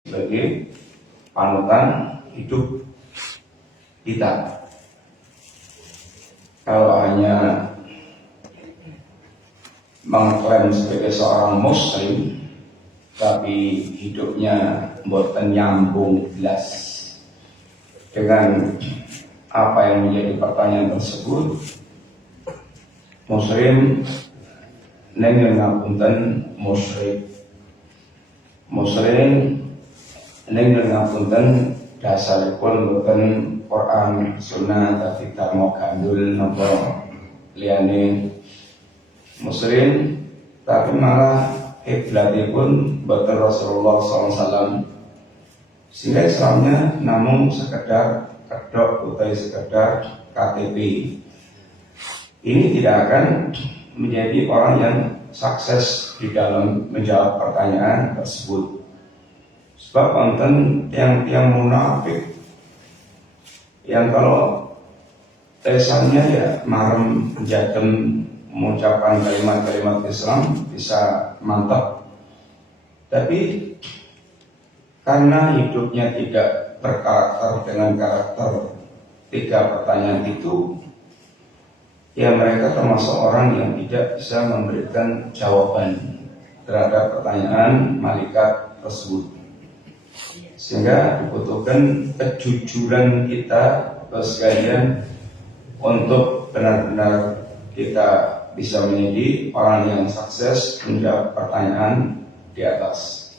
sebagai panutan hidup kita. Kalau hanya mengklaim sebagai seorang muslim tapi hidupnya mboten nyambung belas dengan apa yang menjadi pertanyaan tersebut, muslim neng ngapunten musyrik, muslim neng ngapunten dasaripun mboten Quran Sunnah tapi tarmo gandul napa liyane muslim, tapi malah kiblatipun mboten Rasulullah SAW, sehingga Islamnya namun sekedar kedok utawi sekedar KTP. Ini tidak akan menjadi orang yang sukses di dalam menjawab pertanyaan tersebut. Sebab konten yang munafik yang kalau tesannya ya marem jadem mengucapkan kalimat-kalimat Islam bisa mantap, tapi karena hidupnya tidak berkarakter dengan karakter tiga pertanyaan itu, ya mereka termasuk orang yang tidak bisa memberikan jawaban terhadap pertanyaan malaikat tersebut. Sehingga dibutuhkan kejujuran kita sekalian untuk benar-benar kita bisa menjadi orang yang sukses menjawab pertanyaan di atas.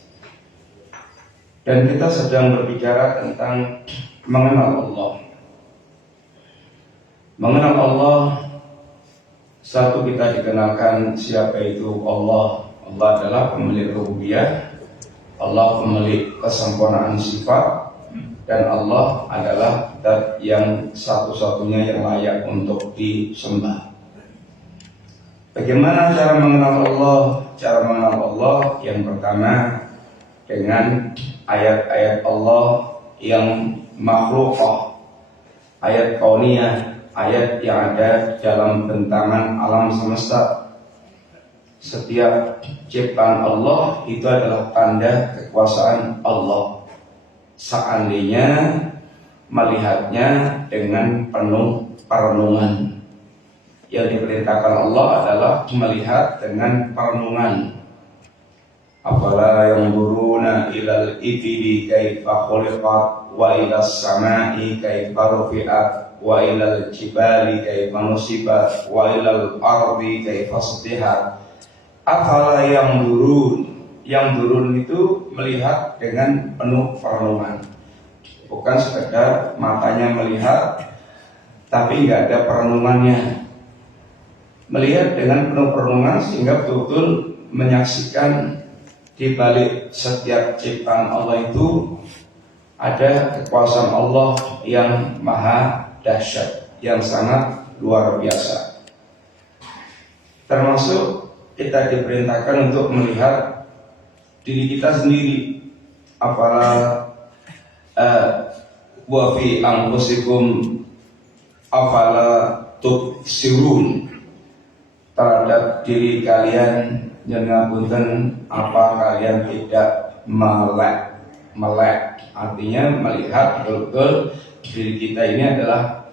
Dan kita sedang berbicara tentang mengenal Allah. Mengenal Allah, satu kita dikenalkan siapa itu Allah. Allah adalah pemilik rububiyah, Allah pemilik kesempurnaan sifat, dan Allah adalah zat yang satu-satunya yang layak untuk disembah. Bagaimana cara mengenal Allah? Cara mengenal Allah yang pertama dengan ayat-ayat Allah yang makhlukah, ayat kauniyah, ayat yang ada dalam bentangan alam semesta. Setiap ciptaan Allah itu adalah tanda kekuasaan Allah. Seandainya melihatnya dengan penuh perenungan, yang diperintahkan Allah adalah melihat dengan perenungan. Afala yanzuruna ilal ibili kaifa khuliqat wa ilas samai kaifa rufi'at wa ilal jibali kaifa nusibat wa ilal ardi kaifa sutihat. Afala yanzurun, yang turun itu melihat dengan penuh perenungan, bukan sekedar matanya melihat tapi nggak ada perenungannya. Melihat dengan penuh perenungan sehingga betul-betul menyaksikan di balik setiap ciptaan Allah itu ada kekuasaan Allah yang maha dahsyat, yang sangat luar biasa. Termasuk kita diperintahkan untuk melihat diri kita sendiri. Afala wa fi anfusikum afala tubsirun, terhadap diri kalian yang ngapunten apa kalian tidak melek. Artinya melihat betul-betul diri kita ini adalah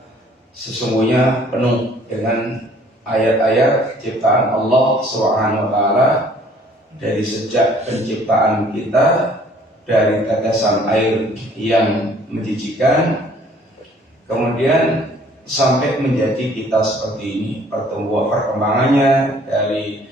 sesungguhnya penuh dengan ayat-ayat ciptaan Allah SWT, dari sejak penciptaan kita, dari tetesan air yang menjijikan, kemudian sampai menjadi kita seperti ini. Perkembangannya dari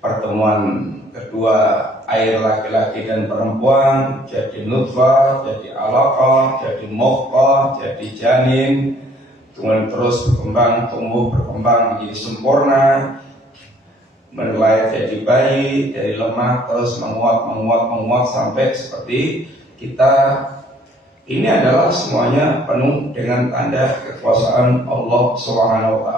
pertemuan kedua air laki-laki dan perempuan, jadi nutfah, jadi alaqah, jadi mudghah, jadi janin, kemudian terus berkembang, tumbuh berkembang menjadi sempurna, menelayat jadi bayi, dari lemah terus menguat sampai seperti kita. Ini adalah semuanya penuh dengan tanda kekuasaan Allah SWT.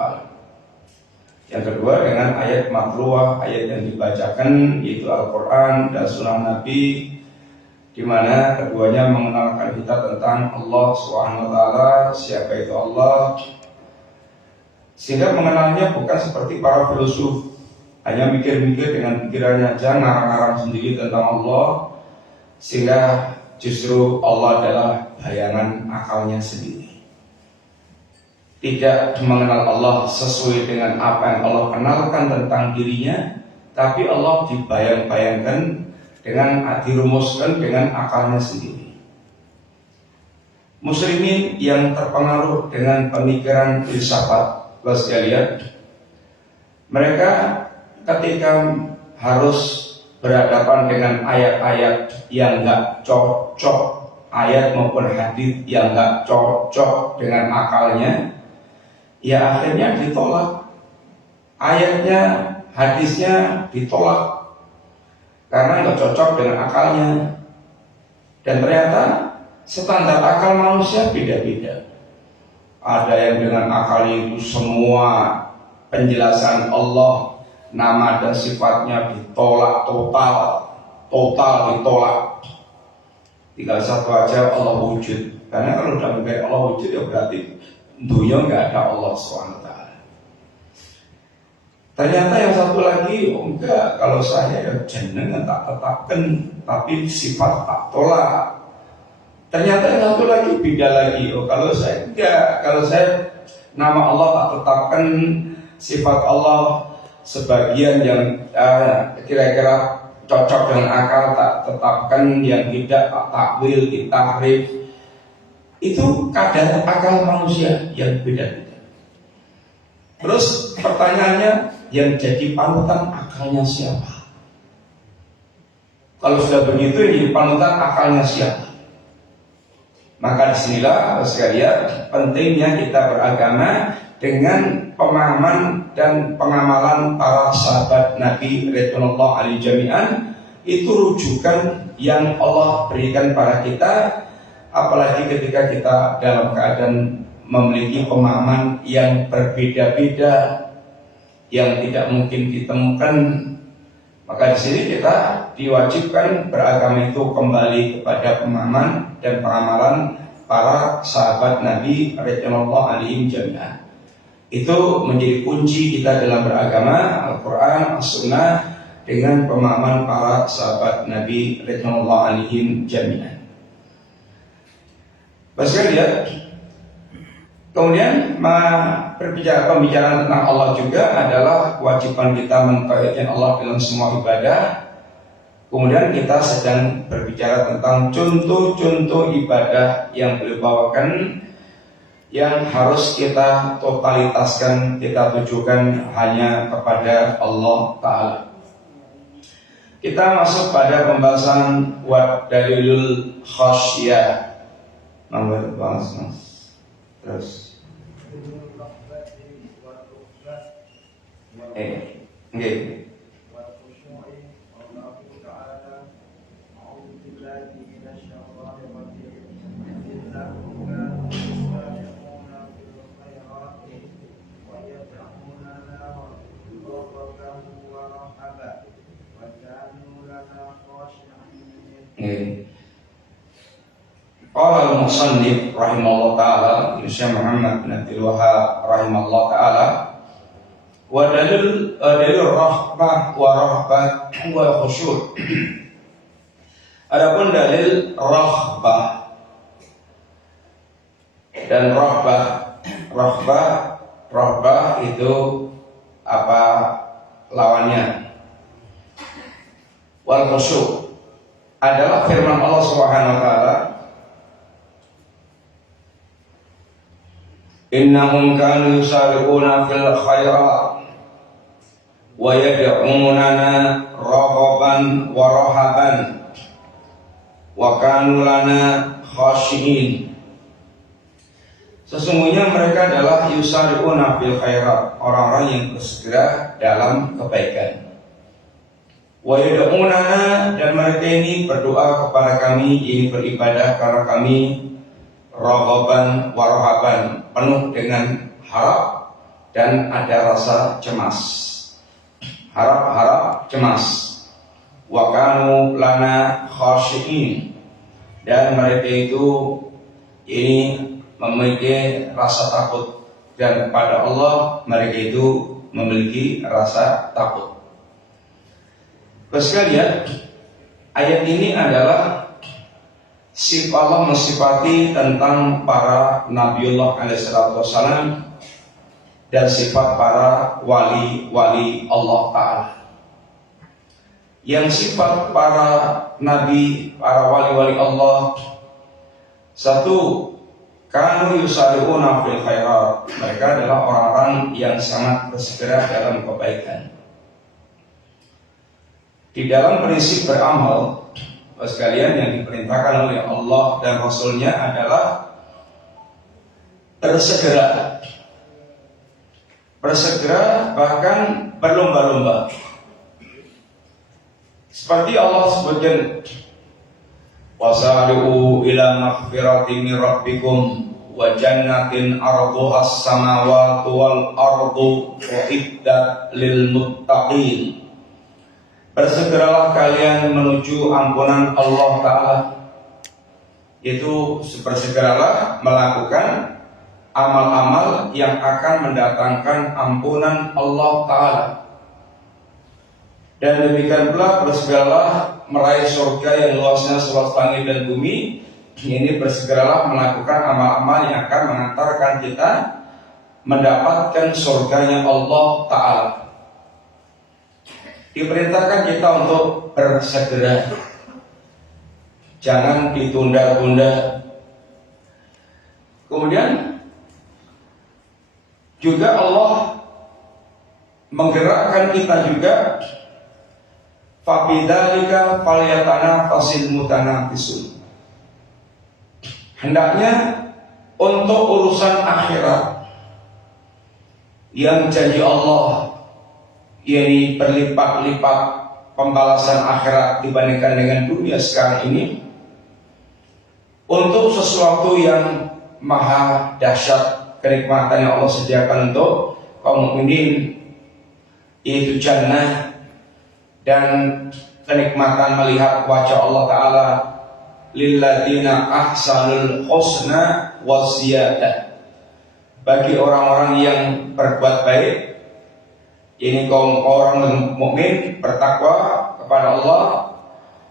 Yang kedua dengan ayat makruah, ayat yang dibacakan yaitu Al-Quran dan Sunnah Nabi, di mana keduanya mengenalkan kita tentang Allah SWT, siapa itu Allah, sehingga mengenalnya bukan seperti para filosof, hanya mikir-mikir dengan pikirannya aja, ngarang-ngarang sendiri tentang Allah, sehingga justru Allah adalah bayangan akalnya sendiri. Tidak mengenal Allah sesuai dengan apa yang Allah kenalkan tentang dirinya, tapi Allah dibayang-bayangkan dirumuskan dengan akalnya sendiri. Muslimin yang terpengaruh dengan pemikiran filsafat, sekalian, mereka ketika harus berhadapan dengan ayat-ayat yang nggak cocok, ayat maupun hadis yang nggak cocok dengan akalnya, ya akhirnya ditolak. Ayatnya, hadisnya ditolak karena nggak cocok dengan akalnya. Dan ternyata standar akal manusia beda-beda. Ada yang dengan akal itu semua penjelasan Allah, nama dan sifatnya ditolak total ditolak. Tinggal satu aja, Allah wujud. Karena kalau udah mengenai Allah wujud, ya berarti dunia nggak ada Allah SWT. Ternyata yang satu lagi, enggak, kalau saya ya jeneng tak tetapkan, tapi sifat tak tolak. Ternyata yang satu lagi beda lagi. Kalau saya enggak, kalau saya nama Allah tak tetapkan, sifat Allah sebagian yang kira-kira cocok dengan akal tak tetapkan, yang tidak tak takwil, ditahrif. Itu kadar akal manusia yang beda-beda. Terus pertanyaannya, yang jadi panutan akalnya siapa? Kalau sudah begitu, yang jadi panutan akalnya siapa? Maka disinilah sekalian pentingnya kita beragama dengan pemahaman dan pengamalan para sahabat Nabi radhiyallahu alaihi jami'an. Itu rujukan yang Allah berikan pada kita, apalagi ketika kita dalam keadaan memiliki pemahaman yang berbeda-beda, yang tidak mungkin ditemukan. Maka di sini kita diwajibkan beragama itu kembali kepada pemahaman dan pengamalan para sahabat Nabi radhiyallahu alaihim jami'an. Itu menjadi kunci kita dalam beragama, Al-Quran, As-Sunnah, dengan pemahaman para sahabat Nabi radhiyallahu alaihim jami'an. Sekalian, kemudian pembicaraan tentang Allah juga adalah kewajiban kita mentauhidkan Allah dalam semua ibadah. Kemudian kita sedang berbicara tentang contoh-contoh ibadah yang beliau bawakan, yang harus kita totalitaskan, kita tujukan hanya kepada Allah Ta'ala. Kita masuk pada pembahasan wa dalilul khasyah. Nomor bahas mas. Terus okay. Qala al-musannif rahimahullah ta'ala, Syekh Muhammad bin Abdul Wahhab rahimahullah ta'ala, wa dalil rahbah wa rahbah wa khusyur. Adapun dalil rahbah dan rahbah itu apa lawannya? Wal khusyur adalah firman Allah Subhanahu wa taala, innahum kanu yusariquna fil khairat wa yad'unana raghaban wa rahaban wa kanu lana khashiin. Sesungguhnya mereka adalah yusariquna fil khairat, orang-orang yang bersegera dalam kebaikan. Wa yad'unana, dan mereka ini berdoa kepada kami, ini beribadah karena kami raghaban wa rahaban, penuh dengan harap dan ada rasa cemas. Harap cemas. Wa kanu lana khashiin, dan mereka itu ini memiliki rasa takut, dan pada Allah mereka itu memiliki rasa takut. Sekalian, ayat ini adalah Allah mensifati tentang para Nabiullah alaihissalam dan sifat para wali-wali Allah Ta'ala. Yang sifat para nabi, para wali-wali Allah, satu, kanu yusari'una fil khairat, mereka adalah orang-orang yang sangat bersegera dalam kebaikan. Di dalam prinsip beramal sekalian, yang diperintahkan oleh Allah dan Rasulnya adalah bersegera, bahkan berlomba-lomba. Seperti Allah sebutkan, wasari'u ila maghfirati min rabbikum wa jannatin arduha as-samawati wal ardu uiddat lil muttaqin. Bersegeralah kalian menuju ampunan Allah Ta'ala, yaitu bersegeralah melakukan amal-amal yang akan mendatangkan ampunan Allah Ta'ala. Dan demikian pula bersegeralah meraih surga yang luasnya seluas langit dan bumi. Ini bersegeralah melakukan amal-amal yang akan mengantarkan kita mendapatkan surganya Allah Ta'ala. Diperintahkan kita untuk bersegera, jangan ditunda-tunda. Kemudian juga Allah menggerakkan kita juga, fabidzalika falyatanafasil mutanafisun. Hendaknya untuk urusan akhirat yang janji Allah, yakni berlipat-lipat pembalasan akhirat dibandingkan dengan dunia sekarang ini, untuk sesuatu yang maha dahsyat kenikmatan yang Allah sediakan untuk kaum mukminin, yaitu jannah dan kenikmatan melihat wajah Allah Ta'ala, lilladzina ahsanul husna wa ziyadah, bagi orang-orang yang berbuat baik. Ini kaum orang mukmin bertakwa kepada Allah,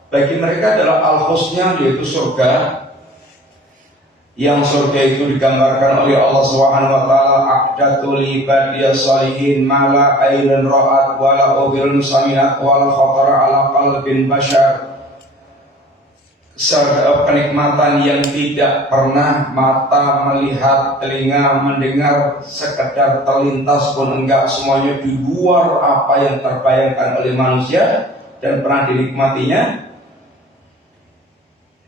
bagi mereka adalah al-husna, yaitu surga. Yang surga itu digambarkan oleh Allah Subhanahu wa taala, a'datul ibadiyas salihin mala ainun ra'at wala udhun sami'at wala khatara ala qalbin bashar. Kenikmatan yang tidak pernah mata melihat, telinga mendengar, sekedar terlintas pun enggak, semuanya di luar apa yang terbayangkan oleh manusia dan pernah dinikmatinya.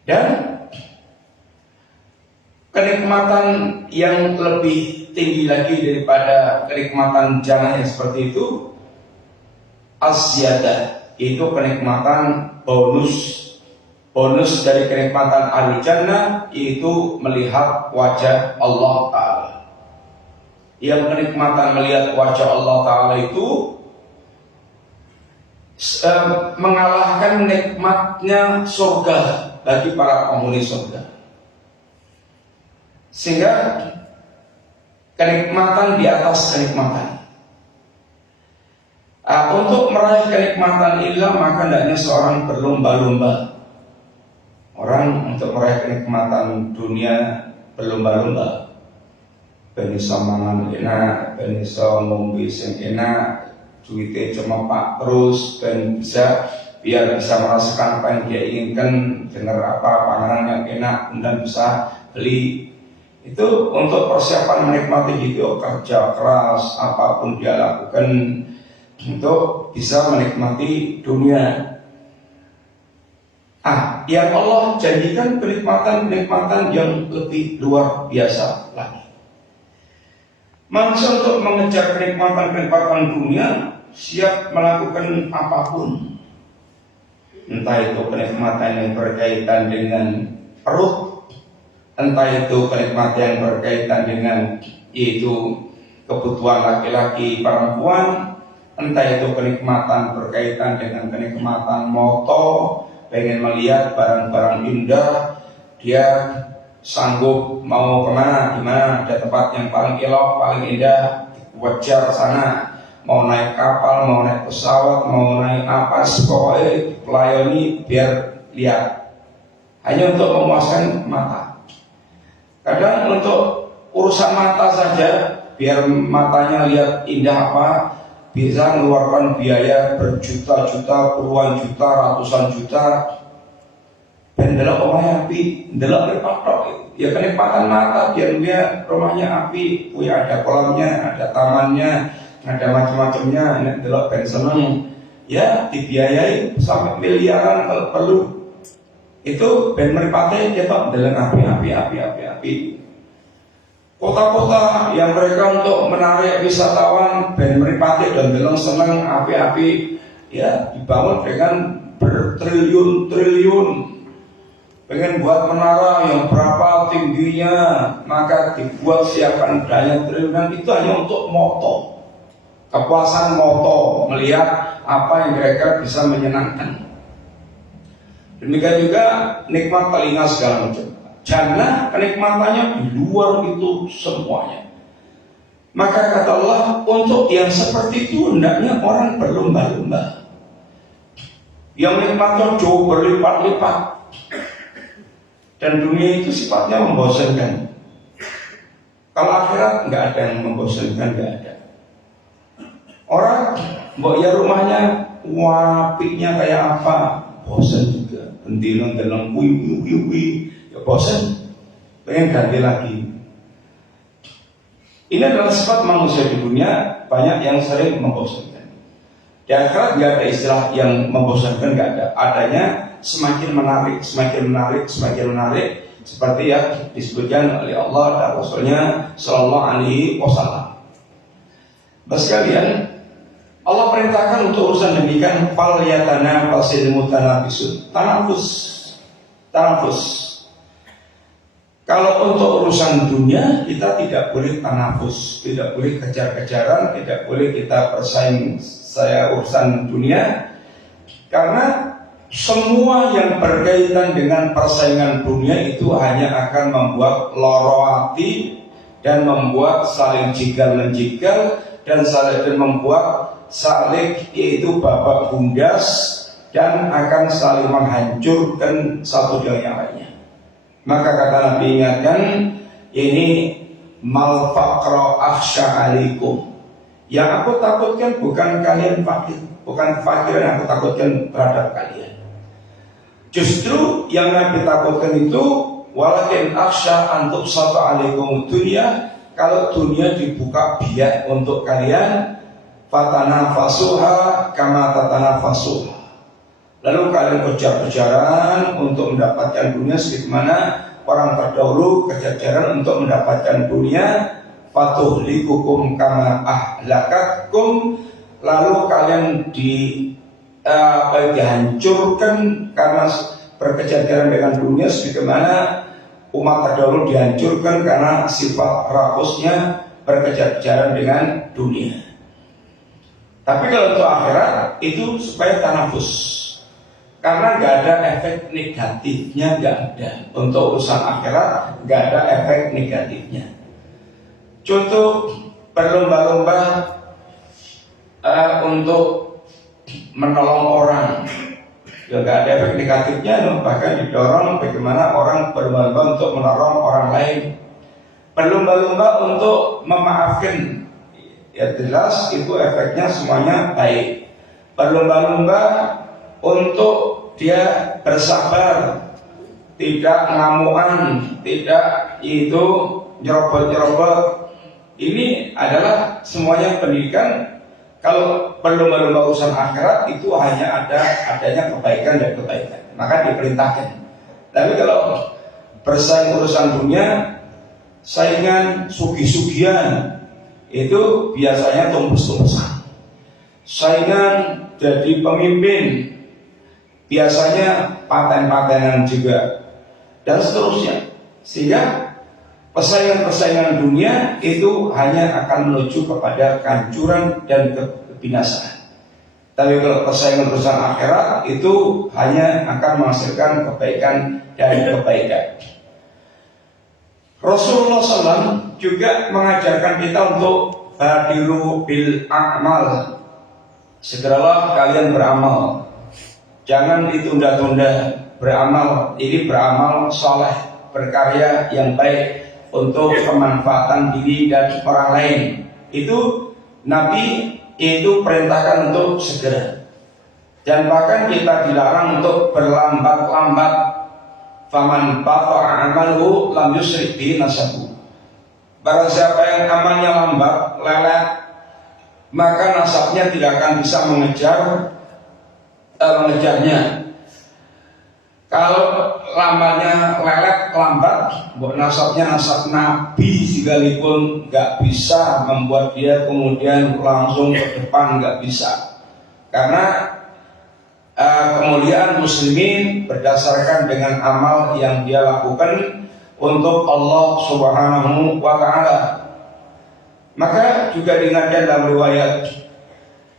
Dan kenikmatan yang lebih tinggi lagi daripada kenikmatan jannah yang seperti itu, az-ziyadah, itu kenikmatan bonus dari kenikmatan ahli jannah, yaitu melihat wajah Allah Ta'ala. Yang kenikmatan melihat wajah Allah Ta'ala itu mengalahkan nikmatnya surga bagi para penghuni surga. Sehingga kenikmatan di atas kenikmatan. Untuk meraih kenikmatan inilah maka hendaknya seorang berlomba-lomba. Orang untuk meraih kenikmatan dunia berlomba-lomba, ben iso mangan enak, ben iso ngombe sing enak, duitnya cemepak terus, ben biar bisa merasakan apa yang dia inginkan, dengar apa panganan yang enak, kemudian bisa beli. Itu untuk persiapan menikmati gitu, kerja keras apapun dia lakukan untuk bisa menikmati dunia. Yang Allah janjikan kenikmatan yang lebih luar biasa lagi. Manusia untuk mengejar kenikmatan dunia siap melakukan apapun. Entah itu kenikmatan yang berkaitan dengan perut, entah itu kenikmatan yang berkaitan dengan yaitu kebutuhan laki-laki perempuan, entah itu kenikmatan berkaitan dengan kenikmatan moto, pengen melihat barang-barang indah, dia sanggup mau kemana, dimana ada tempat yang paling elok, paling indah, wajar sana, mau naik kapal, mau naik pesawat, mau naik apa, pokoknya pelayani biar lihat. hanya untuk memuaskan mata. Kadang untuk urusan mata saja, biar matanya lihat indah apa, bisa mengeluarkan biaya berjuta-juta, puluhan juta, ratusan juta. Dan dalam rumahnya api, dalam berpatok, ya kenikmatan mata, biar dia rumahnya api, punya ada kolamnya, ada tamannya, ada macam-macamnya, ini dalam ben seneng, ya dibiayai sampai miliaran kalau perlu. Itu ben meripate cetok dalam api. Kota-kota yang mereka untuk menarik wisatawan ben meripate dan dalam seneng api, ya dibangun dengan bertriliun-triliun. Pengen buat menara yang berapa tingginya, maka dibuat siapkan daya triliunan. Itu hanya untuk moto, kepuasan moto, melihat apa yang mereka bisa menyenangkan. Demikian juga nikmat telinga segala macam. Jannah kenikmatannya di luar itu semuanya. Maka kata Allah, untuk yang seperti itu hendaknya orang berlomba-lomba. Yang nikmatnya jauh berlipat-lipat. Dan dunia itu sifatnya membosankan. Kalau akhirat nggak ada yang membosankan, nggak ada. Orang, mbok ya rumahnya wapinya kayak apa, bosan juga. Pentilon-telon kuyu, ya bosan. Pengen ganti lagi. Ini adalah sifat manusia di dunia, banyak yang sering membosankan. Di akhirat nggak ada istilah yang membosankan, nggak ada. Adanya semakin menarik, seperti yang disebutkan oleh Allah dan Rasulnya Sallallahu Alaihi Wasallam. Bapak sekalian, Allah perintahkan untuk urusan demikian, fal yatanafasil mutanafisun, tanafus. Kalau untuk urusan dunia kita tidak boleh tanafus, tidak boleh kejar-kejaran, tidak boleh kita bersaing saya urusan dunia, karena semua yang berkaitan dengan persaingan dunia itu hanya akan membuat loro hati dan membuat saling jigal-menjigal dan membuat saling yaitu babak bundas dan akan saling menghancurkan satu dengan yang lainnya. Maka kata Nabi ingatkan, ini mal faqra akhsha alaikum. Yang aku takutkan bukan kalian fakir, bukan fakir yang aku takutkan terhadap kalian. Justru yang Nabi takutkan itu walakin akhsha antum sata alaikum dunia, kalau dunia dibuka biak untuk kalian, fatanafasuha kama tatanafasuha. Lalu kalian kejar-kejaran untuk mendapatkan dunia sebagaimana orang terdahulu kejar-kejaran untuk mendapatkan dunia, fatuhlikukum kama ahlakatkum, lalu kalian dihancurkan karena berkejar-kejaran dengan dunia sebagaimana umat terdahulu dihancurkan karena sifat rakusnya berkejar-kejaran dengan dunia. Tapi kalau untuk akhirat itu supaya tanafus, karena nggak ada efek negatifnya, nggak ada. Untuk urusan akhirat nggak ada efek negatifnya. Contoh berlomba-lomba untuk menolong orang, ya nggak ada efek negatifnya, bahkan didorong bagaimana orang berlomba-lomba untuk menolong orang lain. Berlomba-lomba untuk memaafkan, ya jelas itu efeknya semuanya baik. Berlomba-lomba untuk dia bersabar, tidak ngamuan, tidak itu nyerobot-nyerobot. Ini adalah semuanya pendidikan. Kalau berlomba-lomba urusan akhirat itu hanya adanya kebaikan dan kebaikan, maka diperintahkan. Tapi kalau bersaing urusan dunia, saingan sugi-sugian, itu biasanya tumpus-tumpusan. Saingan jadi pemimpin, biasanya paten-patenan juga, dan seterusnya. Sehingga persaingan-persaingan dunia itu hanya akan menuju kepada kehancuran dan kebinasaan. Tapi kalau persaingan urusan akhirat itu hanya akan menghasilkan kebaikan dan kebaikan. Rasulullah SAW juga mengajarkan kita untuk badiru bil a'mal. Segeralah kalian beramal, jangan ditunda-tunda. beramal, ini beramal soleh, berkarya yang baik untuk kemanfaatan diri dan orang lain. Itu Nabi itu perintahkan untuk segera. Dan bahkan kita dilarang untuk berlambat-lambat. Faman bata'a amaluhu lam yusrik bihi nasabu. Barang siapa yang amalnya lambat, lelet, maka nasabnya tidak akan bisa mengejarnya. Kalau lamanya lelet, lambat, nasabnya nasab Nabi sekalipun nggak bisa membuat dia kemudian langsung ke depan, nggak bisa. Karena kemuliaan muslimin berdasarkan dengan amal yang dia lakukan untuk Allah Subhanahu wa ta'ala. Maka juga diingatkan dalam riwayat,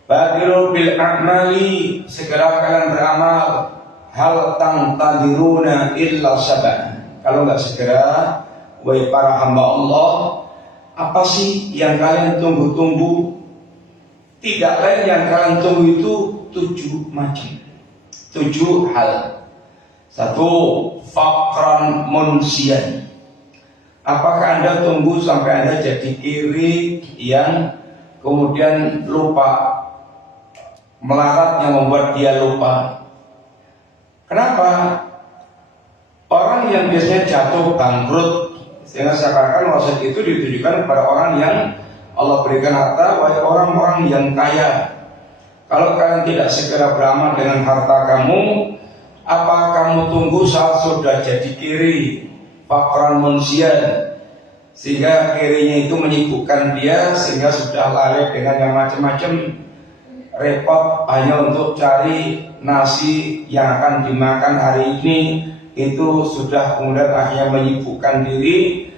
badiru bil a'mali, segera kalian beramal, hal tangtadiruna illa sabah. Kalau nggak segera, wahai para hamba Allah, apa sih yang kalian tunggu-tunggu? Tidak lain yang kalian tunggu itu 7 macam, 7 hal. 1, faqran munsian. Apakah Anda tunggu sampai Anda jadi iri yang kemudian lupa, melarat yang membuat dia lupa? Kenapa? Orang yang biasanya jatuh bangkrut, sehingga seakan-akan wasiat itu ditujukan kepada orang yang Allah berikan harta, wahai orang-orang yang kaya. Kalau kalian tidak segera beramal dengan harta kamu, apa kamu tunggu saat sudah jadi kiri, fakran munsian, sehingga kirinya itu menyibukkan dia, sehingga sudah lalai dengan yang macam-macam, repot hanya untuk cari nasi yang akan dimakan hari ini, itu sudah kemudian akhirnya menyibukkan diri,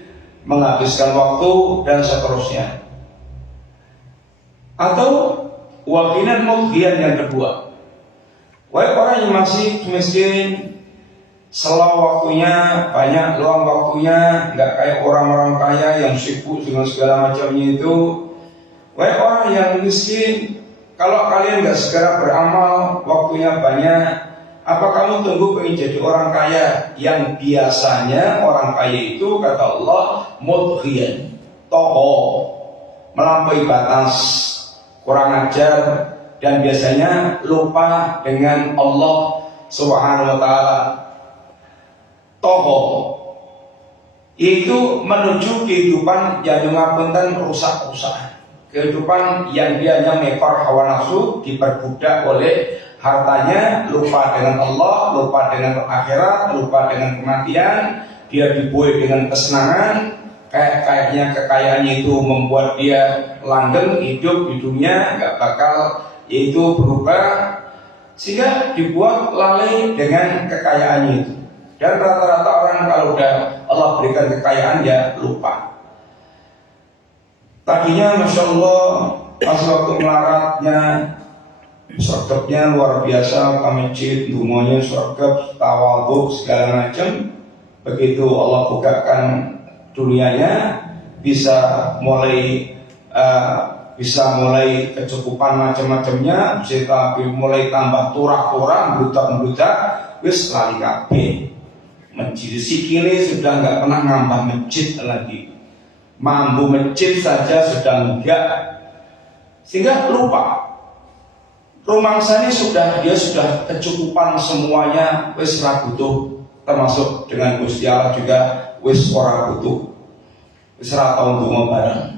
menghabiskan waktu dan seterusnya. Atau wakilan mukhian yang kedua, wahai orang yang masih miskin, selau waktunya, banyak luang waktunya, nggak kayak orang-orang kaya yang sibuk dengan segala macamnya itu. Wahai orang yang miskin, kalau kalian nggak segera beramal, waktunya banyak, apa kamu tunggu pengen jadi orang kaya? Yang biasanya orang kaya itu, kata Allah, mudghiyan, toho, melampaui batas, kurang ajar, dan biasanya lupa dengan Allah Subhanahu wa ta'ala. Toho itu menuju kehidupan yang mengapunten rusak-rusak, kehidupan yang dia hanya mekor hawa nafsu, diperbudak oleh hartanya, lupa dengan Allah, lupa dengan akhirat, lupa dengan kematian, dia dibuai dengan kesenangan, kayaknya kekayaannya itu membuat dia langgeng hidup di dunia, nggak bakal yaitu berubah, sehingga dibuat lalai dengan kekayaannya itu. Dan rata-rata orang kalau udah Allah berikan kekayaan ya lupa. Tadinya Masya Allah pas waktu melaratnya, sergapnya luar biasa, ke masjid, dumonya sergap, tawaduk segala macam. Begitu Allah bukakan dunianya, bisa mulai kecukupan macam-macamnya, bisa mulai tambah turah-turah, berutak-berutak, wis lali kabeh. Masjid sikile sudah nggak pernah nambah masjid lagi, mampu masjid saja sudah enggak, sehingga lupa. Rumangsanya dia sudah kecukupan semuanya, wis ora butuh, termasuk dengan Gusti Allah juga wis ora butuh, wis ora tau ndonga bareng.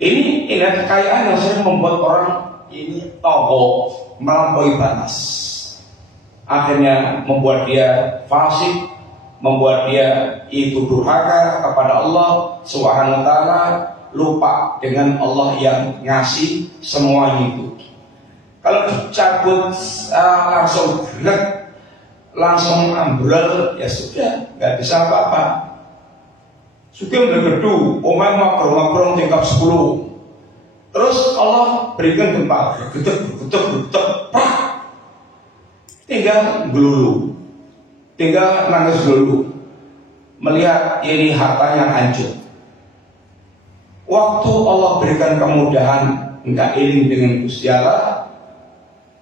Ini kekayaan yang sering membuat orang ini togo, melampaui batas. Akhirnya membuat dia fasik, membuat dia itu durhaka kepada Allah Subhanahu wa ta'ala, lupa dengan Allah yang ngasih semuanya itu. Kalau dicabut langsung gelek, langsung ambrol, ya sudah, nggak bisa apa-apa. Sudah bergedu, omai makrong tingkat 10. Terus Allah berikan gempa, bergetuk, tinggal gelulu, tinggal nangis dulu, melihat ini hartanya hancur. Waktu Allah berikan kemudahan, enggak iring dengan Gusti Allah,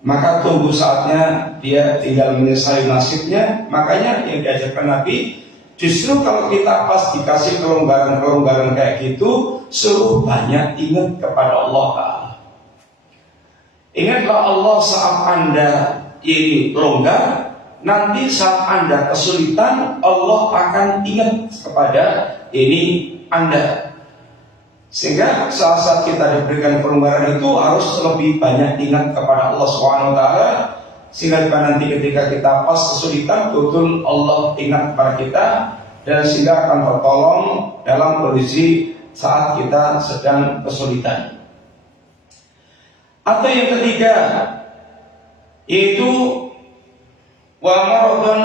maka tunggu saatnya dia tinggal menyesali nasibnya. Makanya yang diajarkan Nabi, justru kalau kita pas dikasih kelonggaran-kelonggaran kayak gitu, suruh banyak ingat kepada Allah Ta'ala. Ingatlah Allah saat Anda ini longgar, nanti saat Anda kesulitan, Allah akan ingat kepada ini Anda. Sehingga saat kita diberikan kelonggaran itu harus lebih banyak ingat kepada Allah Subhanahu wa taala, sehingga nanti ketika kita pas kesulitan betul Allah ingat kepada kita, dan sehingga akan tertolong dalam kondisi saat kita sedang kesulitan. Atau yang ketiga, yaitu wa maradan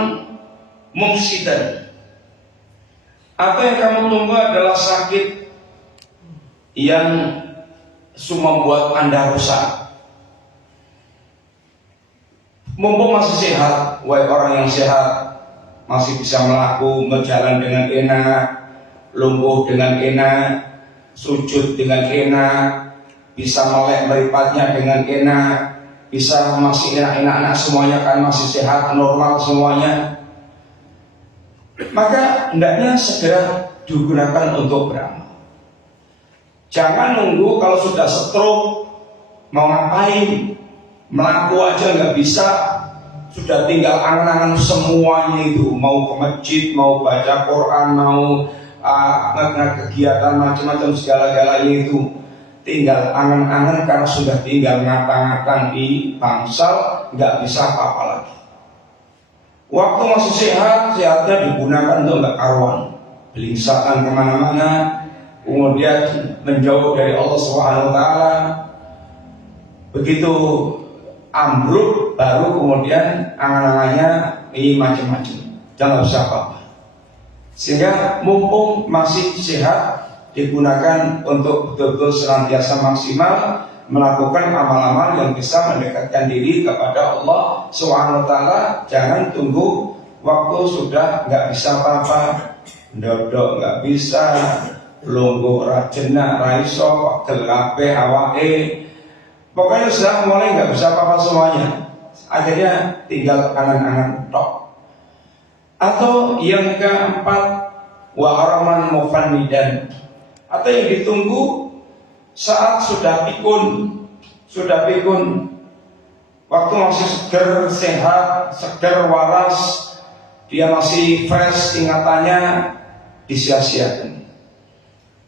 mufsidan. Apa yang kamu tunggu adalah sakit yang membuat Anda rusak. Mumpung masih sehat, wahai orang yang sehat, masih bisa berjalan dengan enak, lumpuh dengan enak, sujud dengan enak, bisa melek meripatnya dengan enak, bisa masih enak-enak semuanya kan masih sehat, normal semuanya. Maka hendaknya segera digunakan untuk beramal. Jangan nunggu kalau sudah stroke, mau ngapain, melaku aja nggak bisa, sudah tinggal angan-angan semuanya itu, mau ke masjid, mau baca Quran, mau kegiatan macam-macam segala-galanya itu, tinggal angan-angan karena sudah tinggal ngata-ngatan di bangsal, nggak bisa apa-apa lagi. Waktu masih sehat, sehatnya digunakan untuk nggak karuan, belingsatan kemana-mana, kemudian menjauh dari Allah Subhanahu wa taala. Begitu ambruk baru kemudian angan-angannya ini macam-macam, jangan bisa apa-apa. Sehingga mumpung masih sehat, digunakan untuk betul-betul senantiasa maksimal melakukan amal-amal yang bisa mendekatkan diri kepada Allah Subhanahu wa taala. Jangan tunggu waktu sudah nggak bisa apa-apa, ndodok nggak bisa, lungguh rajena raiso gelape awake, pokoknya sudah mulai nggak bisa apa-apa semuanya, akhirnya tinggal angan-angan tok. Atau yang keempat, wa araman mufannidan, atau yang ditunggu saat sudah pikun, waktu masih seger, sehat, seger, waras, dia masih fresh ingatannya, disia-siakan.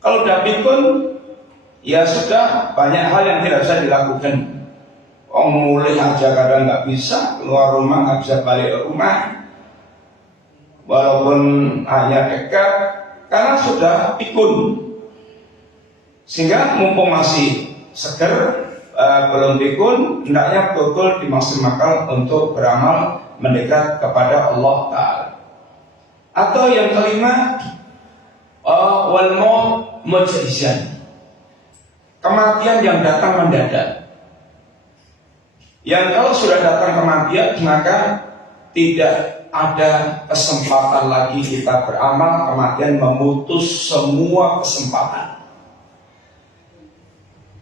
Kalau udah pikun, ya sudah banyak hal yang tidak bisa dilakukan. Mulai aja kadang nggak bisa, keluar rumah nggak bisa balik rumah, walaupun hanya dekat, karena sudah pikun. Sehingga mumpung masih seger, belum pikun, hendaknya betul dimaksimalkan untuk beramal mendekat kepada Allah Ta'ala. Atau yang kelima, wal maut mujizan, kematian yang datang mendadak. Yang kalau sudah datang kematian, maka tidak ada kesempatan lagi kita beramal. Kematian memutus semua kesempatan.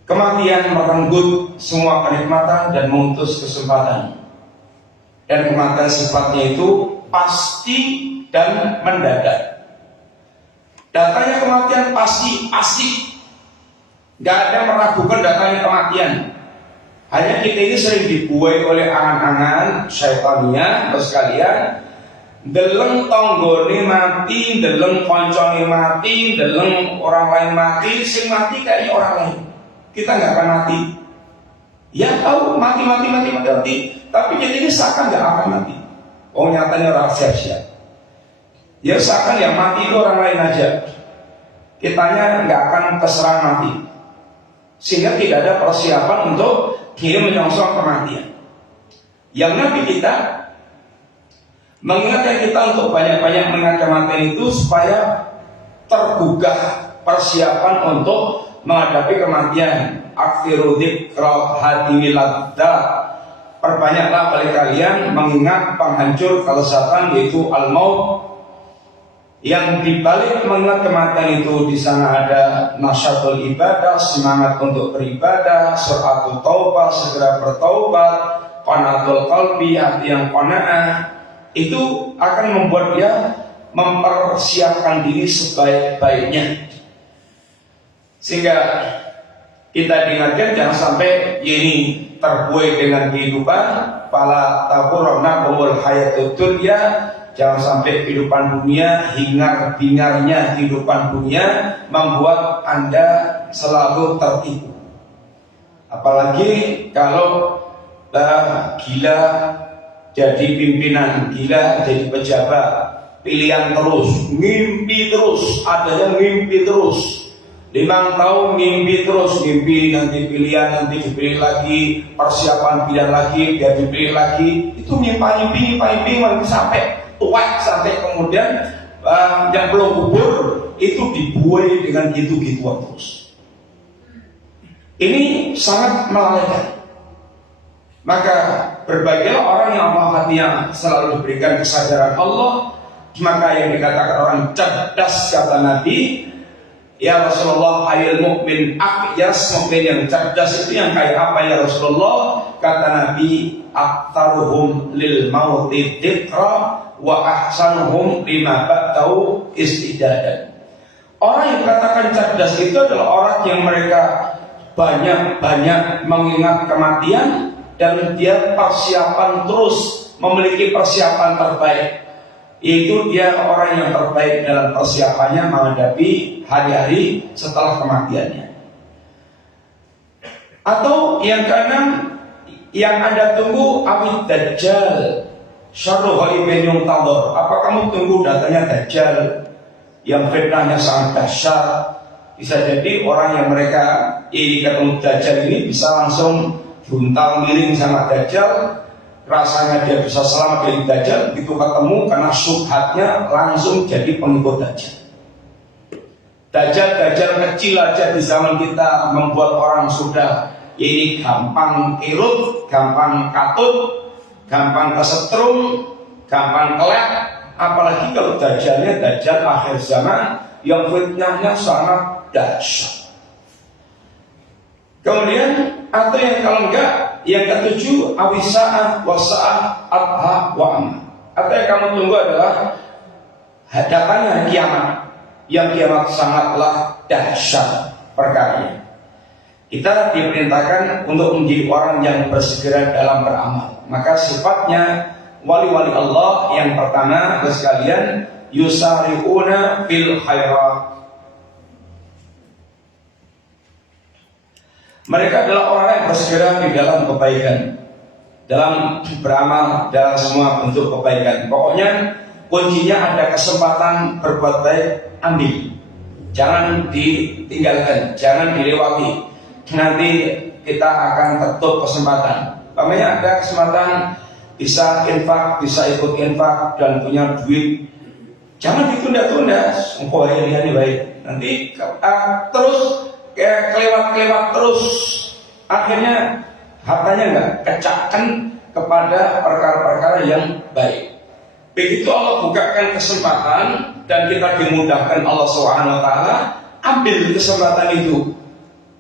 Kematian merenggut semua kenikmatan dan memutus kesempatan. Dan kematian sifatnya itu pasti dan mendadak. Datanya kematian pasti asik, gak ada meragukan datanya kematian. Hanya kita ini sering dibuai oleh angan-angan syaitania, terus kalian deleng tonggone mati, deleng koncone mati, deleng orang lain mati, sing mati kayaknya orang lain. Kita nggak akan mati. Ya tahu mati, tapi kita ini seakan nggak akan mati. Oh nyatanya orang siap-siap. Ya seakan yang mati itu orang lain aja. Kitanya nggak akan keserang mati. Sehingga tidak ada persiapan untuk dia menyongsong kematian. Yang Nabi kita mengingatkan kita untuk banyak-banyak mengingat kematian itu supaya tergugah persiapan untuk menghadapi kematian. Akhfiru dzikra hadiwiladda, perbanyaklah oleh kalian mengingat penghancur kelezatan yaitu al-maut. Yang dibalik mengingat kematian itu di sana ada nasyatul ibadah, semangat untuk beribadah, suratul taubah, segera bertaubat, qanatul qalbi, hati yang qanaah, itu akan membuat dia mempersiapkan diri sebaik-baiknya. Sehingga kita diingatkan jangan sampai ini terbuai dengan kehidupan, pala taburna bawal hayatud dunya. Jangan sampai kehidupan dunia, hingar-bingarnya kehidupan dunia membuat Anda selalu tertipu. Apalagi kalau gila jadi pimpinan, gila jadi pejabat, pilihan terus, mimpi terus, adanya mimpi terus. 5 tahun mimpi terus, mimpi nanti pilihan, nanti dipilih lagi, persiapan pilihan lagi, biar dipilih lagi. Itu mimpi sampai tua, sampai kemudian yang belum kubur itu dibuai dengan gitu-gituan terus. Ini sangat melalaikan. Maka berbahagialah orang yang hatinya selalu diberikan kesadaran Allah. Maka yang dikatakan orang cerdas, kata Nabi, ya Rasulullah, ayil mukmin aqyas, mukmin yang cerdas itu yang kayak apa ya Rasulullah? Kata Nabi, aktaruhum lil mauti dzikra wa ahsanuhum lima ba'dau istidadan. Orang yang dikatakan cerdas itu adalah orang yang mereka banyak-banyak mengingat kematian dan dia persiapan terus, memiliki persiapan terbaik. Itu dia orang yang terbaik dalam persiapannya menghadapi hari-hari setelah kematiannya. Atau yang keenam, yang Anda tunggu awid dajjal syarru ghaibin yuntadhar. Apa kamu tunggu datangnya dajjal yang fitnahnya sangat dahsyat? Bisa jadi orang yang mereka ketemu dajjal ini bisa langsung buntal miring sama dajjal, rasanya dia bisa selamat dari dajjal, begitu ketemu karena syubhatnya langsung jadi pengikut dajjal. Dajjal kecil aja di zaman kita membuat orang sudah ini gampang kirut, gampang katut, gampang kesetrum, gampang kelek. Apalagi kalau dajjalnya dajjal akhir zaman yang fitnahnya sangat dahsyat. Kemudian atau yang kalau enggak, yang ketujuh awisa'ah wasa'ah adha wa'am. Atau yang kamu tunggu adalah datangnya kiamat, yang kiamat sangatlah dahsyat perkaranya. Kita diperintahkan untuk menjadi orang yang bersegera dalam beramal. Maka sifatnya wali-wali Allah yang pertama sekalian, yusari'una fil khairat. Mereka adalah orang yang bersegera di dalam kebaikan, dalam beramal, dalam semua bentuk kebaikan. Pokoknya kuncinya ada kesempatan berbuat baik, ambil. Jangan ditinggalkan, jangan dilewati. Nanti kita akan tutup kesempatan. Namanya ada kesempatan bisa infak, bisa ikut infak dan punya duit. Jangan ditunda-tunda. Oh ini baik. Nanti terus kelewat terus, akhirnya hartanya nggak kecakkan kepada perkara-perkara yang baik. Begitu Allah bukakan kesempatan dan kita dimudahkan Allah SWT, ambil kesempatan itu.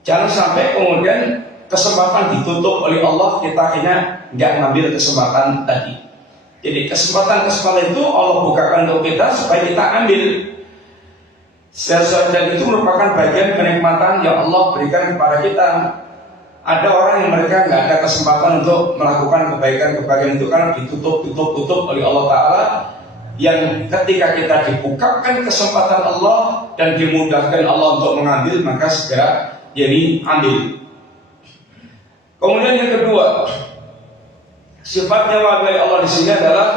Jangan sampai kemudian kesempatan ditutup oleh Allah, kita akhirnya nggak ngambil kesempatan tadi. Jadi kesempatan itu Allah bukakan untuk kita supaya kita ambil. Dan itu merupakan bagian kenikmatan yang Allah berikan kepada kita. Ada orang yang mereka nggak ada kesempatan untuk melakukan kebaikan-kebaikan itu karena ditutup oleh Allah Ta'ala. Yang ketika kita dibukakan kesempatan Allah dan dimudahkan Allah untuk mengambil, maka segera jadi ambil. Kemudian yang kedua, sifatnya wali Allah di sini adalah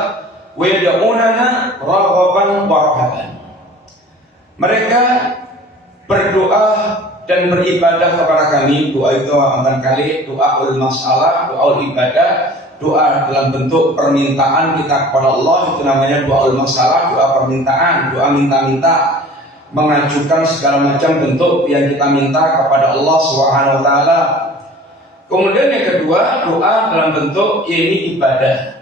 wa yad'unana raghaban wa rahaban. Mereka berdoa dan beribadah kepada kami. Doa itu barangkali doaul masalah, doaul ibadah, doa dalam bentuk permintaan kita kepada Allah, itu namanya doaul masalah, doa permintaan, doa minta-minta, mengajukan segala macam bentuk yang kita minta kepada Allah Subhanahu wa taala. Kemudian yang kedua, doa dalam bentuk ini ibadah.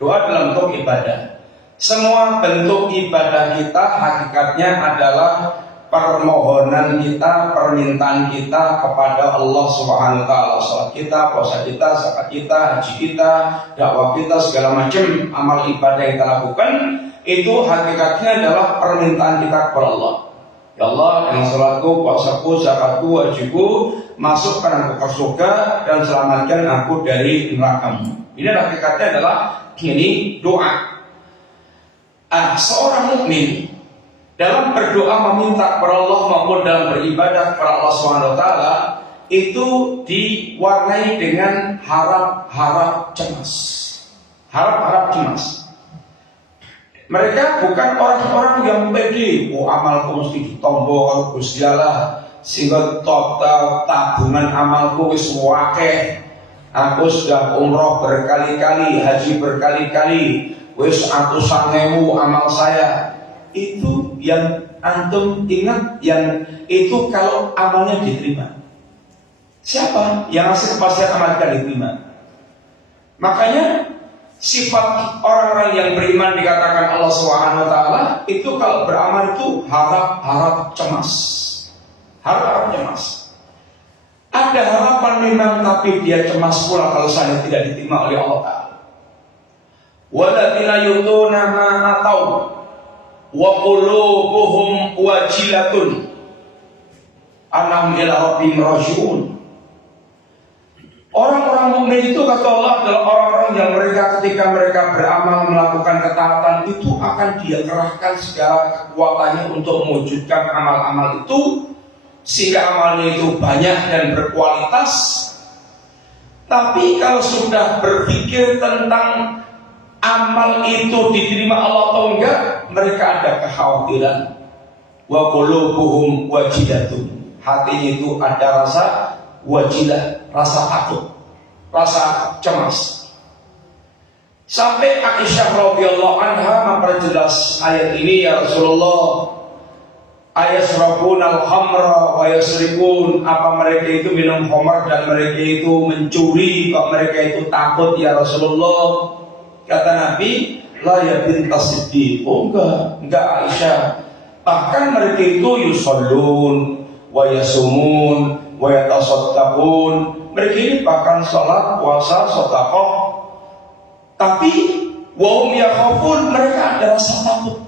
Doa dalam bentuk ibadah. Semua bentuk ibadah kita hakikatnya adalah permohonan kita, permintaan kita kepada Allah Subhanahu wa taala. Salat kita, puasa kita, zakat kita, haji kita, dakwah kita, segala macam amal ibadah yang kita lakukan itu hakikatnya adalah permintaan kita kepada Allah. Ya Allah, dengan salatku, puasaku, zakatku, hajiku, masukkan aku ke surga dan selamatkan aku dari neraka-Mu. Ini hakikatnya adalah ini doa. Seorang mukmin dalam berdoa meminta kepada Allah maupun dalam beribadah kepada Allah SWT itu diwarnai dengan harap-harap cemas. Harap-harap cemas. Mereka bukan orang-orang yang pede, amalku mesti ditombol, Gusti Allah, sehingga total tabungan amalku wis wakeh. Aku sudah umroh berkali-kali, haji berkali-kali, wis atusan ewu amal saya. Itu yang antum ingat, yang itu kalau amalnya diterima. Siapa yang ngasih kepastian amal kita diterima? Makanya sifat orang-orang yang beriman dikatakan Allah Subhanahu wa taala itu kalau beramal itu harap-harap cemas. Harap-harap cemas. Ada harapan memang, tapi dia cemas pula kalau saya tidak diterima oleh Allah Ta'ala. Walladzina yutuna ma atau wa qulubuhum wajilatun annahum ila rabbihim raji'un. Orang-orang mukmin itu kata Allah adalah orang-orang yang mereka ketika mereka beramal melakukan ketaatan itu akan dia kerahkan segala kekuatannya untuk mewujudkan amal-amal itu sehingga amalnya itu banyak dan berkualitas. Tapi kalau sudah berpikir tentang amal itu diterima Allah atau enggak, mereka ada kekhawatiran. Wa qulubuhum wajilatun. Hatinya itu ada rasa wajilah, rasa takut, rasa cemas. Sampai Aisyah radhiyallahu anha memperjelas ayat ini, ya Rasulullah, ayasrabun al-khamra wa yasrikun, apa mereka itu minum khamar dan mereka itu mencuri, kok mereka itu takut ya Rasulullah? Kata Nabi, la ya bintas siddiq. Oh enggak Aisyah. Bahkan mereka itu yusallun wa yasumun wa yatasaddaqun. Mereka ini bahkan salat, puasa, sedekah. Tapi wa hum yakhafun, mereka ada rasa takut.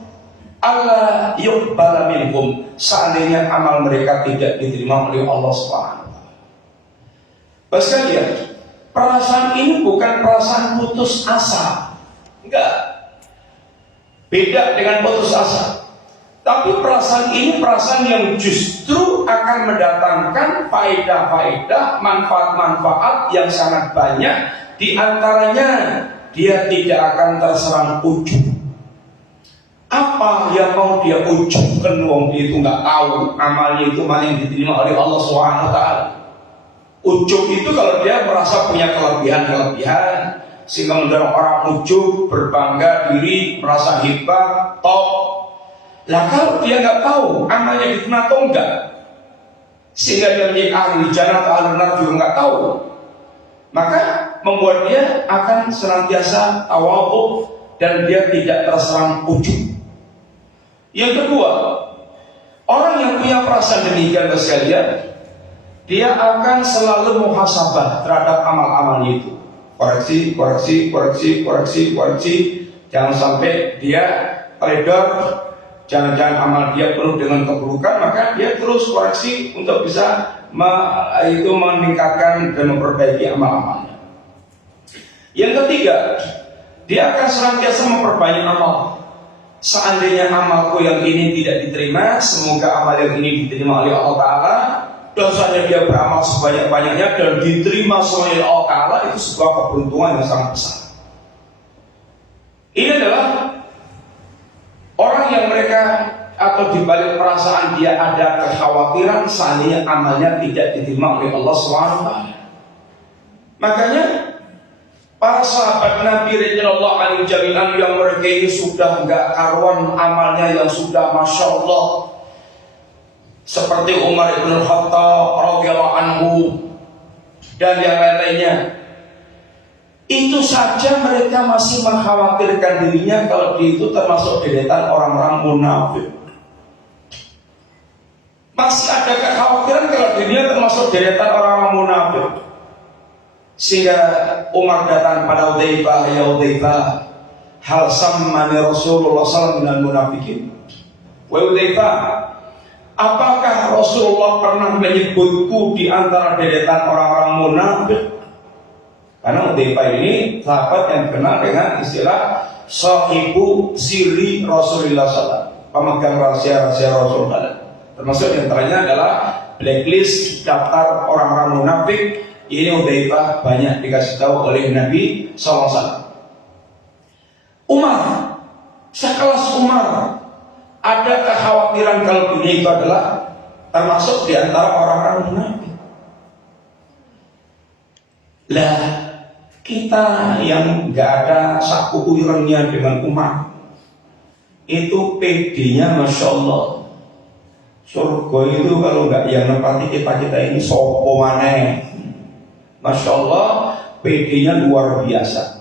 Allah yuqbala minhum, seandainya amal mereka tidak diterima oleh Allah Subhanahu wa taala. Sekalian, perasaan ini bukan perasaan putus asa. Enggak. Beda dengan putus asa. Tapi perasaan ini perasaan yang justru akan mendatangkan faedah-faedah, manfaat-manfaat yang sangat banyak. Di antaranya dia tidak akan terserang ujub. Apa yang mau dia ujubkan, wong itu nggak tahu amalnya itu mana yang diterima oleh Allah Subhanahu wa taala. Ujub itu kalau dia merasa punya kelebihan sehingga mendorong orang ujub, berbangga diri, merasa hebat, top. Lah kalau dia nggak tahu amalnya diterima atau enggak, sehingga dia menjadi ahli jannah atau ahli neraka juga nggak tahu, maka membuat dia akan senantiasa tawadhu dan dia tidak terserang ujub. Yang kedua, orang yang punya perasaan demikian sekalian, dia akan selalu muhasabah terhadap amal-amalnya itu. Koreksi. Jangan sampai dia teledor, jangan-jangan amal dia penuh dengan keburukan, maka dia terus koreksi untuk bisa meningkatkan dan memperbaiki amal-amalnya. Yang ketiga, dia akan senantiasa memperbanyak amal. Seandainya amalku yang ini tidak diterima, semoga amal yang ini diterima oleh Allah Ta'ala. Dosanya dia beramal sebanyak-banyaknya dan diterima oleh Allah Ta'ala, itu sebuah keberuntungan yang sangat besar. Ini adalah orang yang mereka atau dibalik perasaan dia ada kekhawatiran seandainya amalnya tidak diterima oleh Allah SWT. Makanya para sahabat Nabi radhiyallahu anhum jami'an yang mereka ini sudah enggak karuan amalnya, yang sudah masya Allah, seperti Umar bin Khattab radhiyallahu anhu dan yang lain-lainnya, itu saja mereka masih mengkhawatirkan dirinya kalau dia itu termasuk deretan orang-orang munafik. Masih ada kekhawatiran kalau dirinya termasuk deretan orang-orang munafik. Sehingga Umar datang pada Hudzaifah, ya Hudzaifah, hal sammani Rasulullah SAW minal munafikin. Wa Hudzaifah, apakah Rasulullah pernah menyebutku di antara deretan orang-orang munafik? Karena Hudzaifah ini sahabat yang dikenal dengan istilah sahibu sirri Rasulullah SAW, pemegang rahasia-rahasia Rasulullah. Termasuk yang antaranya adalah blacklist daftar orang-orang munafik. Ini Hudzaifah banyak dikasih tahu oleh Nabi SAW. Umar, sekelas Umar, ada kekhawatiran kalau dunia itu adalah termasuk di antara orang-orang munafik. Lah, kita yang nggak ada saku uyurnya dengan Umar, itu PD-nya Masya Allah. Surga itu kalau nggak yang nempati kita ini sopo maneh. Masya Allah, PD-nya luar biasa.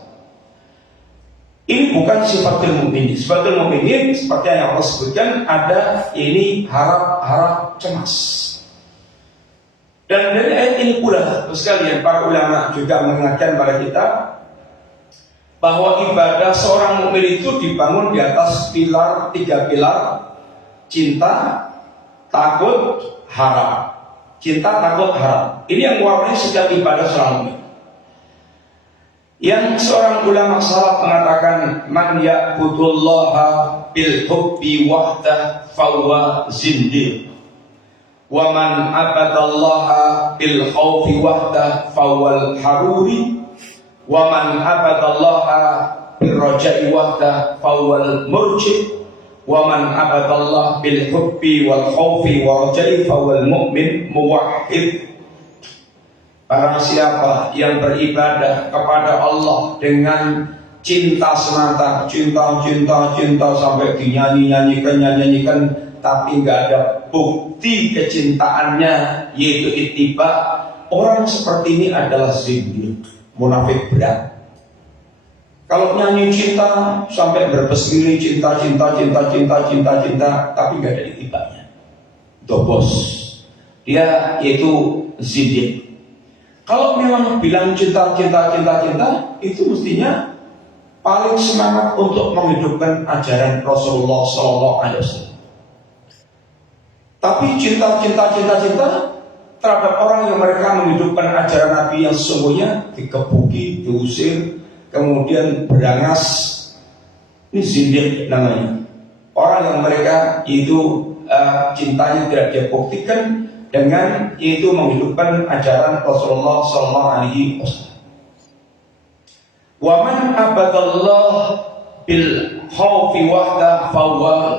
Ini bukan sifatul mukminin. Sifatul mukminin seperti yang Allah sebutkan, ada ini harap-harap cemas. Dan dari ayat ini pula, sekalian para ulama juga mengingatkan pada kita bahwa ibadah seorang mukmin itu dibangun di atas tiga pilar: cinta, takut, harap. Cinta, takut, harap. Ini yang mewarnai setiap ibadah seorang mukmin. Yang seorang ulama salaf mengatakan, man ya'budullaha bil hubbi wahdah fahuwa zindiq, wa man abadallaha bil khawfi wahdah fahuwal haruri, wa man abadallaha bil raja'i wahdah fahuwal murji, wa man abadallah bil hubbi wal khawfi wal raja'i fahuwal mu'min muwahhid. Barang siapa yang beribadah kepada Allah dengan cinta semata, cinta sampai dinyanyikan, tapi nggak ada bukti kecintaannya, yaitu ittiba, orang seperti ini adalah zindiq, munafik berat. Kalau nyanyi cinta sampai berbesmili cinta, tapi nggak ada ittibanya, dobos, dia yaitu zindiq. Kalau memang bilang cinta, itu mestinya paling semangat untuk menghidupkan ajaran Rasulullah SAW. Tapi cinta terhadap orang yang mereka menghidupkan ajaran Nabi yang sesungguhnya dikebuki, diusir, kemudian berangas. Ini zindiq namanya. Orang yang mereka itu cintanya tidak dia buktikan dengan itu menghidupkan ajaran Rasulullah SAW. Wa man abadallah bil khawfi wahda fahuwa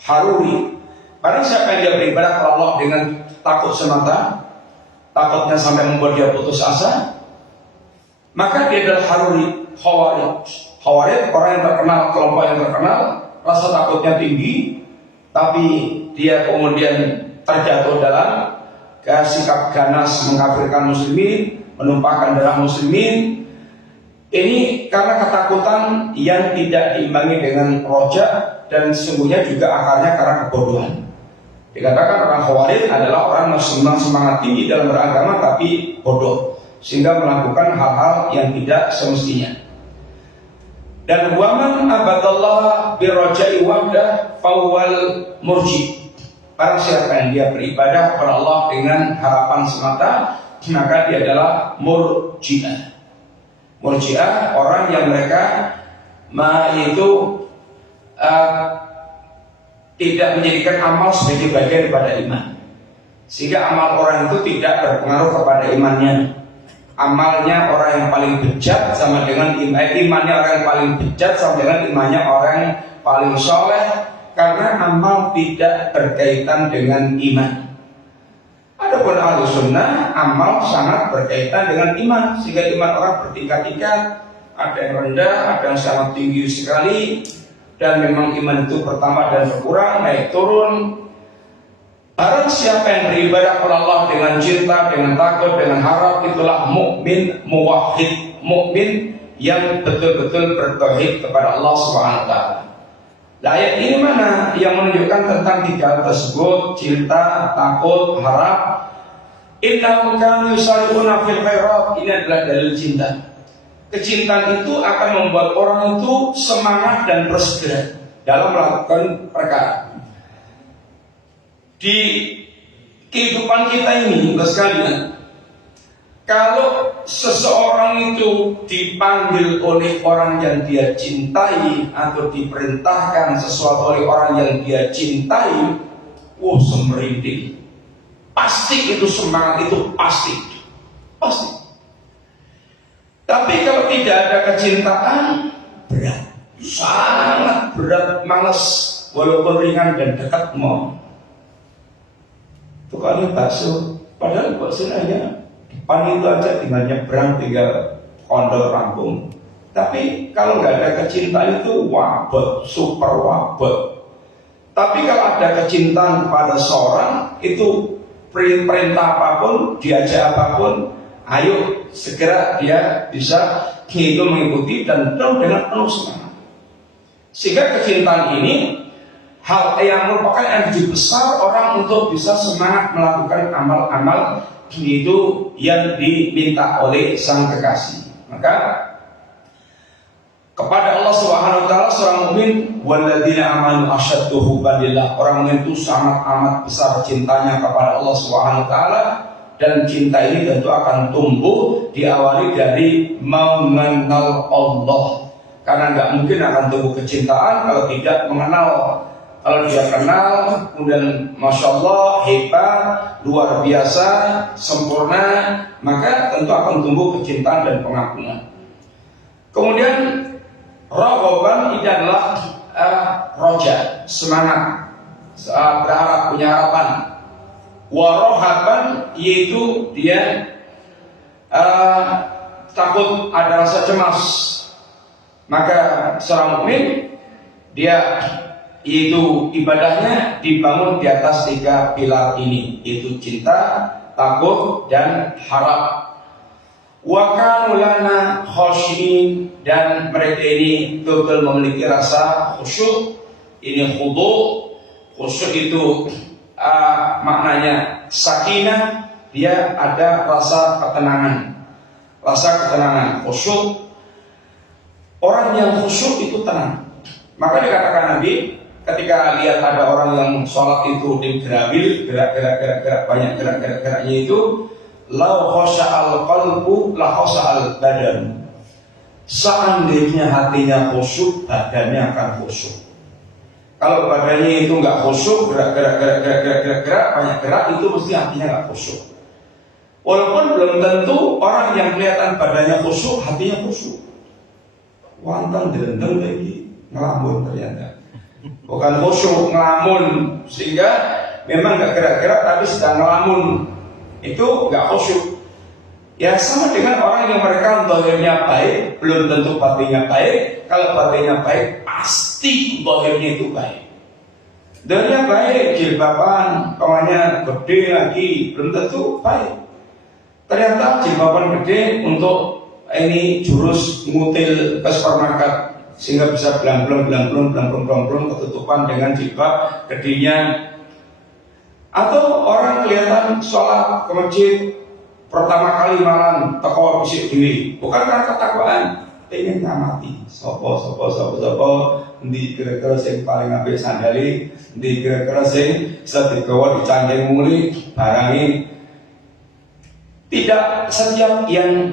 haruri. Barang siapa yang dia beribadah kepada Allah dengan takut semata, takutnya sampai membuat dia putus asa, maka dia adalah haruri, khawarij. Khawarij orang yang terkenal, kelompok yang terkenal, rasa takutnya tinggi, tapi dia kemudian terjatuh dalam sikap ganas mengkafirkan muslimin, menumpahkan darah muslimin. Ini karena ketakutan yang tidak diimbangi dengan roja, dan sesungguhnya juga akarnya karena kebodohan. Dikatakan orang khawarij adalah orang yang semangat tinggi dalam beragama tapi bodoh, sehingga melakukan hal-hal yang tidak semestinya. Dan waman abadallah birroja'i wahdah fahuwal murji. Barang siapa yang dia beribadah kepada Allah dengan harapan semata, maka dia adalah murji'ah. Murji'ah orang yang mereka itu tidak menjadikan amal sebagai bagian daripada iman, sehingga amal orang itu tidak berpengaruh kepada imannya. Amalnya orang yang paling bejat sama dengan imannya orang yang paling bejat sama dengan imannya orang yang paling soleh, karena amal tidak berkaitan dengan iman. Adapun ahlu sunnah, amal sangat berkaitan dengan iman, sehingga iman orang bertingkat-tingkat, ada yang rendah, ada yang sangat tinggi sekali, dan memang iman itu bertambah dan berkurang, naik turun. Barang siapa yang beribadah kepada Allah dengan cinta, dengan takut, dengan harap, itulah mukmin muwahhid, mukmin yang betul-betul bertauhid kepada Allah Subhanahu wa taala. Nah, ayat ini mana yang menunjukkan tentang tiga tersebut: cinta, takut, harap. Innahum kanu yusari'una fil khairat. Ini adalah dalil cinta. Kecintaan itu akan membuat orang itu semangat dan bersegera dalam melakukan perkara. Di kehidupan kita ini, sekalian, kalau seseorang itu dipanggil oleh orang yang dia cintai atau diperintahkan sesuatu oleh orang yang dia cintai, semerinding. Pasti itu semangat, itu pasti. Tapi kalau tidak ada kecintaan, berat, sangat berat, malas, walaupun ringan dan dekat mau. Tukangnya bakso, padahal bakso hanya depan itu aja, tinggal nyebrang, tinggal kondor rampung. Tapi kalau nggak ada kecintaan itu wabot, super wabot. Tapi kalau ada kecintaan kepada seorang, itu perintah apapun, diajak apapun, ayo segera dia bisa itu mengikuti dan dengan penuh semangat. Sehingga kecintaan ini hal yang merupakan energi besar orang untuk bisa semangat melakukan amal-amal itu yang diminta oleh sang kekasih. Maka kepada Allah Subhanahu wa taala seorang mukmin, walladzina amanu asyaddu hubban lillah. Orang mukmin itu sangat amat besar cintanya kepada Allah Subhanahu wa taala, dan cinta ini tentu akan tumbuh diawali dari mengenal Allah. Karena nggak mungkin akan tumbuh kecintaan kalau tidak mengenal. Kalau dia kenal, kemudian Masya Allah, hebat, luar biasa, sempurna, maka tentu akan tumbuh kecintaan dan pengagungan. Kemudian raghaban ini adalah roja, semangat, berharap, punya harapan. Warohaban yaitu dia takut, ada rasa cemas. Maka seorang mukmin dia itu ibadahnya dibangun di atas tiga pilar ini, yaitu cinta, takut, dan harap. Wa kanu lana khasyin, dan mereka ini betul memiliki rasa khusyuk. Ini khudu. Khusyuk itu maknanya sakinah, dia ada rasa ketenangan. Khusyuk. Orang yang khusyuk itu tenang. Maka dikatakan Nabi, ketika lihat ada orang yang sholat itu digerabil, gerak, banyak geraknya itu, lau khosya'al qalbu la khosya'al badan. Seandainya hatinya khusyuk, badannya akan khusyuk. Kalau badannya itu nggak khusyuk, gerak, banyak gerak, itu mesti hatinya nggak khusyuk. Walaupun belum tentu orang yang kelihatan badannya khusyuk, hatinya khusyuk. Wantang direndeng lagi, ngelamun ternyata. Bukan khusyuk, ngelamun, sehingga memang nggak gerak-gerak tapi sedang ngelamun. Itu nggak khusyuk. Ya sama dengan orang yang mereka zahirnya baik, belum tentu batinnya baik. Kalau batinnya baik, pasti zahirnya itu baik. Zahirnya baik, jilbaban, kawannya gede lagi, belum tentu baik. Ternyata jilbaban gede untuk ini jurus ngutil ke supermarket, sehingga bisa belang-belang ketutupan dengan jilbab gedenya. Atau orang kelihatan sholat ke masjid pertama kali malam teko bisik diri, bukan karena ketakwaan, pengen ngamati sopo di kira-kira sing paling apik sandali, di kira-kira sing bisa digawa dicangking muli barangi. Tidak setiap yang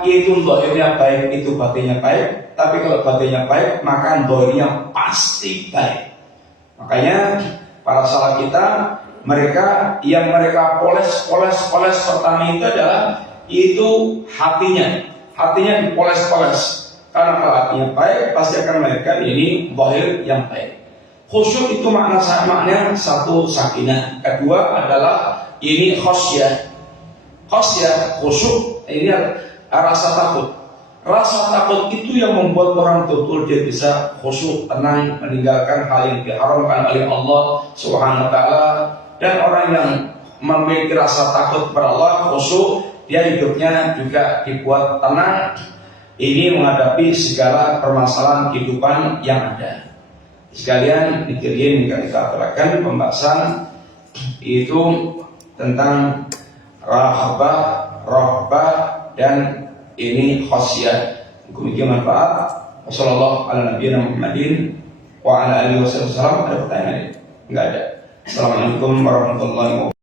yaitu zahirnya baik itu batinnya baik, tapi kalau batinnya baik maka zahirnya pasti baik. Makanya para salaf kita, mereka yang mereka poles pertama itu adalah itu hatinya dipoles. Karena kalau hatinya baik pasti akan melahirkan ini zahir yang baik. Khusyuk itu maknanya satu sakinah, kedua adalah ini khosyah, khusyuk ini rasa takut. Rasa takut itu yang membuat orang betul dia bisa khusyuk, tenang, meninggalkan hal yang diharamkan oleh Allah Subhanahu wa taala. Dan orang yang memiliki rasa takut kepada Allah, khusyuk, dia hidupnya juga dibuat tenang. Ini menghadapi segala permasalahan kehidupan yang ada. Sekalian dikirim kita aturakan pembahasan itu tentang rahbah dan ini khasyah. Demikian manfaat. Wassalamualaikum warahmatullahi wabarakatuh. Ada pertanyaan? Enggak ada. Assalamualaikum warahmatullahi wabarakatuh.